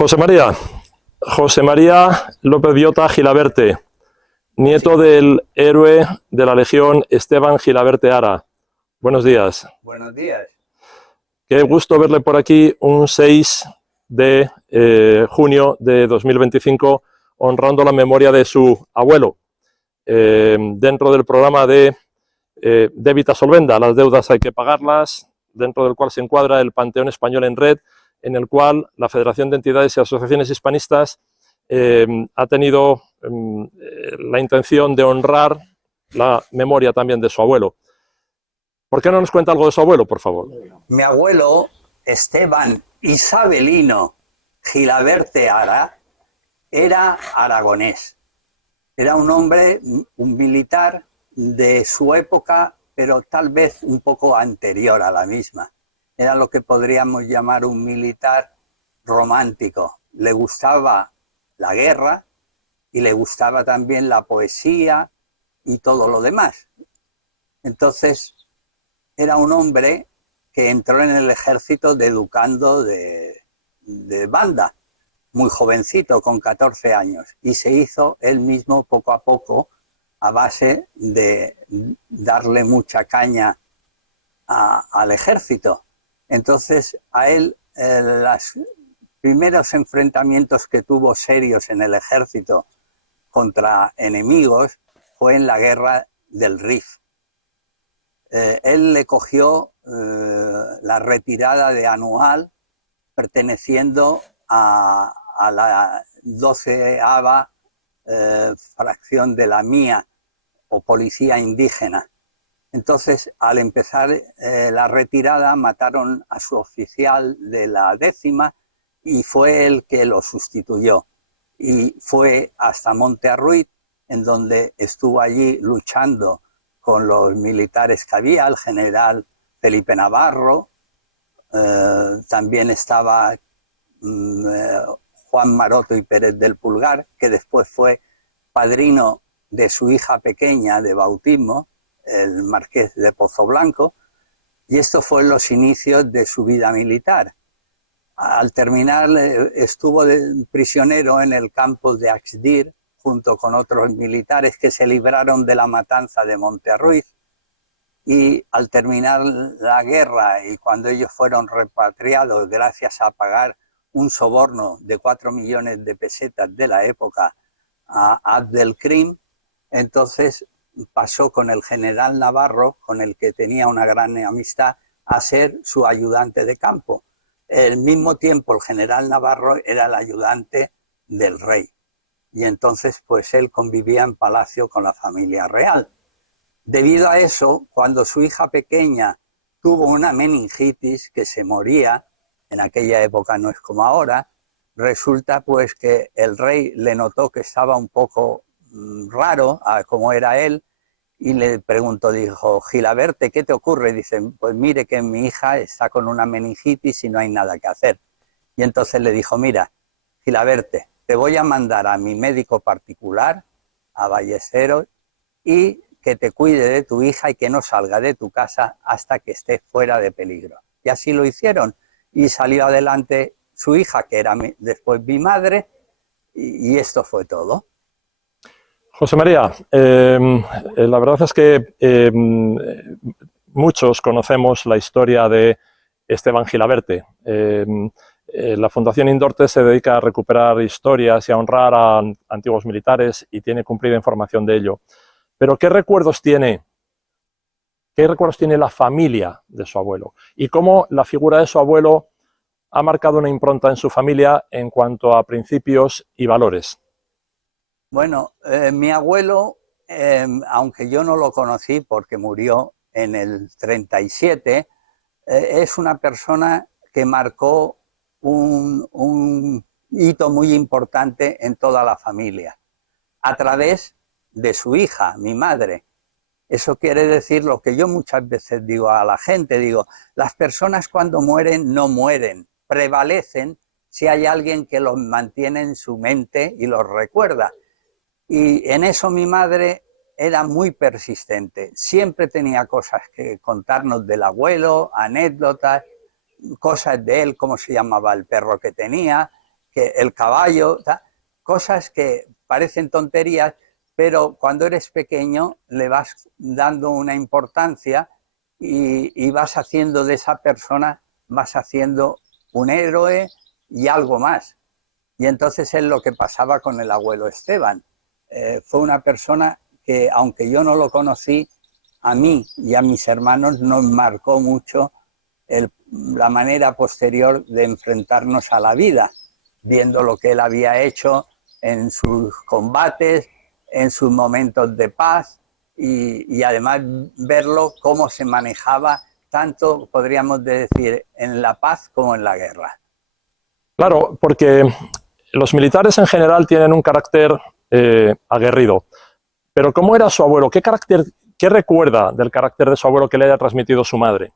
José María López Villota Gilaberte, nieto del héroe de la Legión Esteban Gilaberte Ara. Buenos días. Buenos días. Qué gusto verle por aquí un 6 de junio de 2025, honrando la memoria de su abuelo, dentro del programa de Débita Solvenda, las deudas hay que pagarlas, dentro del cual se encuadra el Panteón Español en Red, en el cual la Federación de Entidades y Asociaciones Hispanistas ha tenido la intención de honrar la memoria también de su abuelo. ¿Por qué no nos cuenta algo de su abuelo, por favor? Mi abuelo, Esteban Isabelino Gilaberte Ara, era aragonés. Era un hombre, un militar de su época, pero tal vez un poco anterior a la misma. Era lo que podríamos llamar un militar romántico. Le gustaba la guerra y le gustaba también la poesía y todo lo demás. Entonces, era un hombre que entró en el ejército de educando de banda, muy jovencito, con 14 años, y se hizo él mismo poco a poco a base de darle mucha caña al ejército. Entonces, a él, los primeros enfrentamientos que tuvo serios en el ejército contra enemigos fue en la guerra del Rif. Él le cogió la retirada de Anual, perteneciendo a la 12ª fracción de la MIA, o Policía Indígena. Entonces, al empezar la retirada, mataron a su oficial de la 10ª y fue él que lo sustituyó. Y fue hasta Monterruiz, en donde estuvo allí luchando con los militares que había, el general Felipe Navarro, también estaba Juan Maroto y Pérez del Pulgar, que después fue padrino de su hija pequeña de bautismo, el marqués de Pozoblanco, y esto fue los inicios de su vida militar. Al terminar, estuvo prisionero en el campo de Axdir, junto con otros militares que se libraron de la matanza de Monterruiz, y al terminar la guerra y cuando ellos fueron repatriados gracias a pagar un soborno de 4 millones de pesetas de la época a Abdelkrim, entonces pasó con el general Navarro, con el que tenía una gran amistad, a ser su ayudante de campo. Al mismo tiempo, el general Navarro era el ayudante del rey. Y entonces, pues él convivía en palacio con la familia real. Debido a eso, cuando su hija pequeña tuvo una meningitis, que se moría, en aquella época no es como ahora, resulta pues que el rey le notó que estaba un poco raro a como era él, y le preguntó, dijo: Gilaberte, ¿qué te ocurre? Dice: pues mire que mi hija está con una meningitis y no hay nada que hacer. Y entonces le dijo: mira, Gilaberte, te voy a mandar a mi médico particular, a Ballesteros, y que te cuide de tu hija y que no salga de tu casa hasta que esté fuera de peligro. Y así lo hicieron, y salió adelante su hija, que era después mi madre, y esto fue todo. José María, la verdad es que muchos conocemos la historia de Esteban Gilaberte. La Fundación Indorte se dedica a recuperar historias y a honrar a antiguos militares y tiene cumplida información de ello. Pero ¿qué recuerdos tiene la familia de su abuelo? Y cómo la figura de su abuelo ha marcado una impronta en su familia en cuanto a principios y valores. Bueno, mi abuelo, aunque yo no lo conocí porque murió en el 37, es una persona que marcó un hito muy importante en toda la familia, a través de su hija, mi madre. Eso quiere decir lo que yo muchas veces digo a la gente, digo: las personas cuando mueren no mueren, prevalecen si hay alguien que los mantiene en su mente y los recuerda. Y en eso mi madre era muy persistente, siempre tenía cosas que contarnos del abuelo, anécdotas, cosas de él, cómo se llamaba el perro que tenía, que el caballo, cosas que parecen tonterías, pero cuando eres pequeño le vas dando una importancia y vas haciendo de esa persona, vas haciendo un héroe y algo más. Y entonces es lo que pasaba con el abuelo Esteban. Fue una persona que, aunque yo no lo conocí, a mí y a mis hermanos nos marcó mucho la manera posterior de enfrentarnos a la vida, viendo lo que él había hecho en sus combates, en sus momentos de paz y además verlo cómo se manejaba tanto, podríamos decir, en la paz como en la guerra. Claro, porque los militares en general tienen un carácter aguerrido. Pero ¿cómo era su abuelo? ¿Qué recuerda del carácter de su abuelo que le haya transmitido su madre?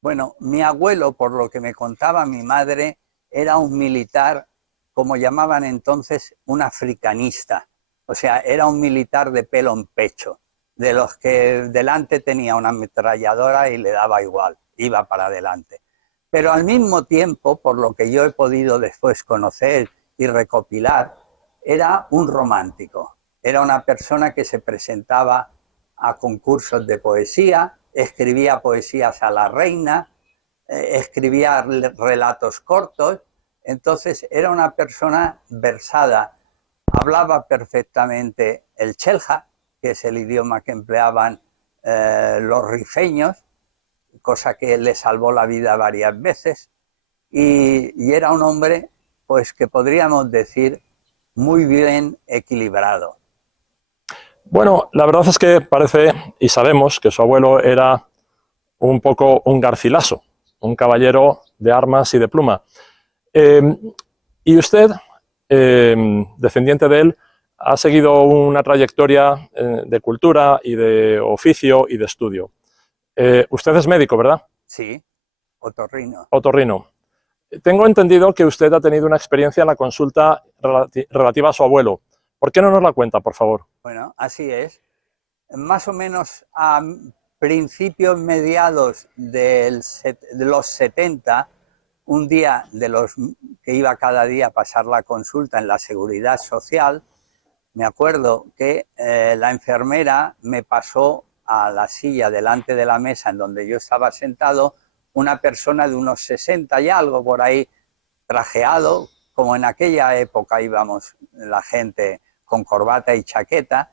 Bueno, mi abuelo, por lo que me contaba mi madre, era un militar, como llamaban entonces, un africanista. O sea, era un militar de pelo en pecho, de los que delante tenía una ametralladora y le daba igual, iba para adelante. Pero al mismo tiempo, por lo que yo he podido después conocer y recopilar, era un romántico. Era una persona que se presentaba a concursos de poesía, escribía poesías a la reina, escribía relatos cortos, entonces era una persona versada, hablaba perfectamente el chelja, que es el idioma que empleaban los rifeños, cosa que le salvó la vida varias veces, y era un hombre, pues que podríamos decir, muy bien equilibrado. Bueno, la verdad es que parece, y sabemos, que su abuelo era un poco un Garcilaso, un caballero de armas y de pluma. Y usted, descendiente de él, ha seguido una trayectoria de cultura y de oficio y de estudio. Usted es médico, ¿verdad? Sí, otorrino. Otorrino. Tengo entendido que usted ha tenido una experiencia en la consulta relativa a su abuelo. ¿Por qué no nos la cuenta, por favor? Bueno, así es. Más o menos a principios mediados de los 70, un día de los que iba cada día a pasar la consulta en la Seguridad Social, me acuerdo que la enfermera me pasó a la silla delante de la mesa en donde yo estaba sentado una persona de unos 60 y algo por ahí, trajeado, como en aquella época íbamos la gente con corbata y chaqueta,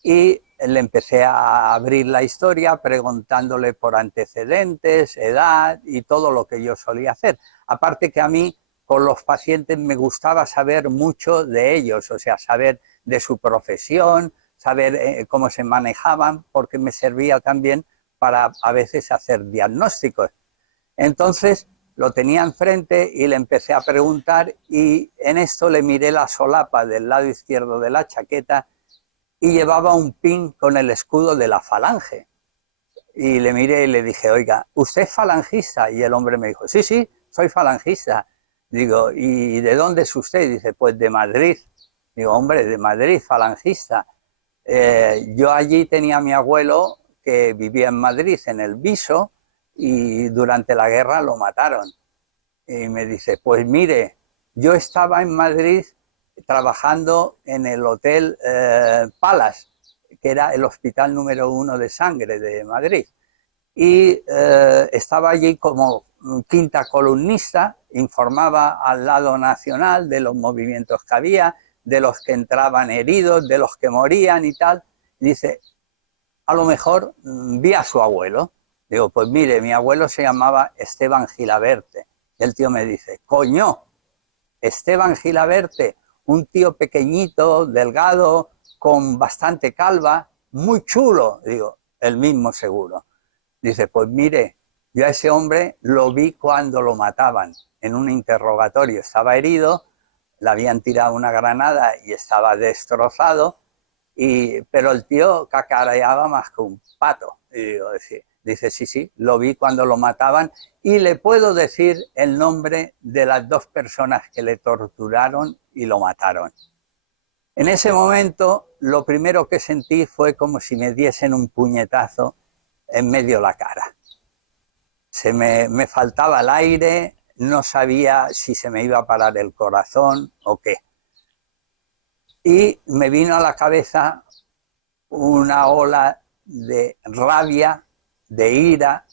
y le empecé a abrir la historia preguntándole por antecedentes, edad y todo lo que yo solía hacer. Aparte que a mí con los pacientes me gustaba saber mucho de ellos, o sea, saber de su profesión, saber cómo se manejaban, porque me servía también para a veces hacer diagnósticos. Entonces lo tenía enfrente y le empecé a preguntar y en esto le miré la solapa del lado izquierdo de la chaqueta y llevaba un pin con el escudo de la Falange. Y le miré y le dije, oiga, ¿usted es falangista? Y el hombre me dijo, sí, sí, soy falangista. Digo, ¿y de dónde es usted? Y dice, pues de Madrid. Digo, hombre, de Madrid, falangista. Yo allí tenía a mi abuelo que vivía en Madrid, en el Viso, y durante la guerra lo mataron. Y me dice, pues mire, yo estaba en Madrid trabajando en el Hotel Palace, que era el hospital número 1 de sangre de Madrid. Y estaba allí como quinta columnista, informaba al lado nacional de los movimientos que había, de los que entraban heridos, de los que morían y tal. Y dice, a lo mejor vi a su abuelo. Digo, pues mire, mi abuelo se llamaba Esteban Gilaberte. Y el tío me dice, coño, Esteban Gilaberte, un tío pequeñito, delgado, con bastante calva, muy chulo. Digo, el mismo seguro. Dice, pues mire, yo a ese hombre lo vi cuando lo mataban en un interrogatorio. Estaba herido, le habían tirado una granada y estaba destrozado, pero el tío cacareaba más que un pato. Y digo, dice, sí, sí, lo vi cuando lo mataban y le puedo decir el nombre de las dos personas que le torturaron y lo mataron. En ese momento, lo primero que sentí fue como si me diesen un puñetazo en medio de la cara. Me faltaba el aire, no sabía si se me iba a parar el corazón o qué. Y me vino a la cabeza una ola de rabia, de ira,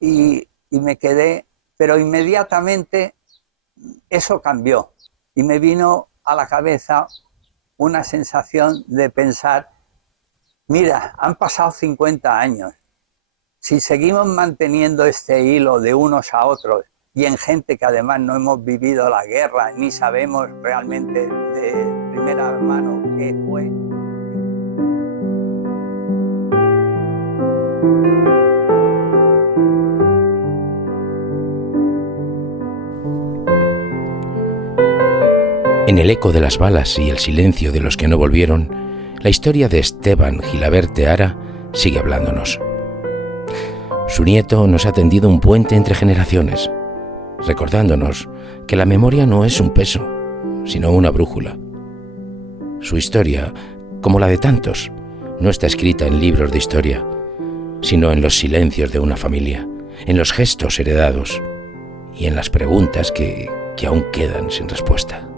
y me quedé, pero inmediatamente eso cambió y me vino a la cabeza una sensación de pensar, mira, han pasado 50 años, si seguimos manteniendo este hilo de unos a otros y en gente que además no hemos vivido la guerra ni sabemos realmente de primera mano qué fue. En el eco de las balas y el silencio de los que no volvieron, la historia de Esteban Gilabert Ara sigue hablándonos. Su nieto nos ha tendido un puente entre generaciones, recordándonos que la memoria no es un peso, sino una brújula. Su historia, como la de tantos, no está escrita en libros de historia, sino en los silencios de una familia, en los gestos heredados y en las preguntas que aún quedan sin respuesta.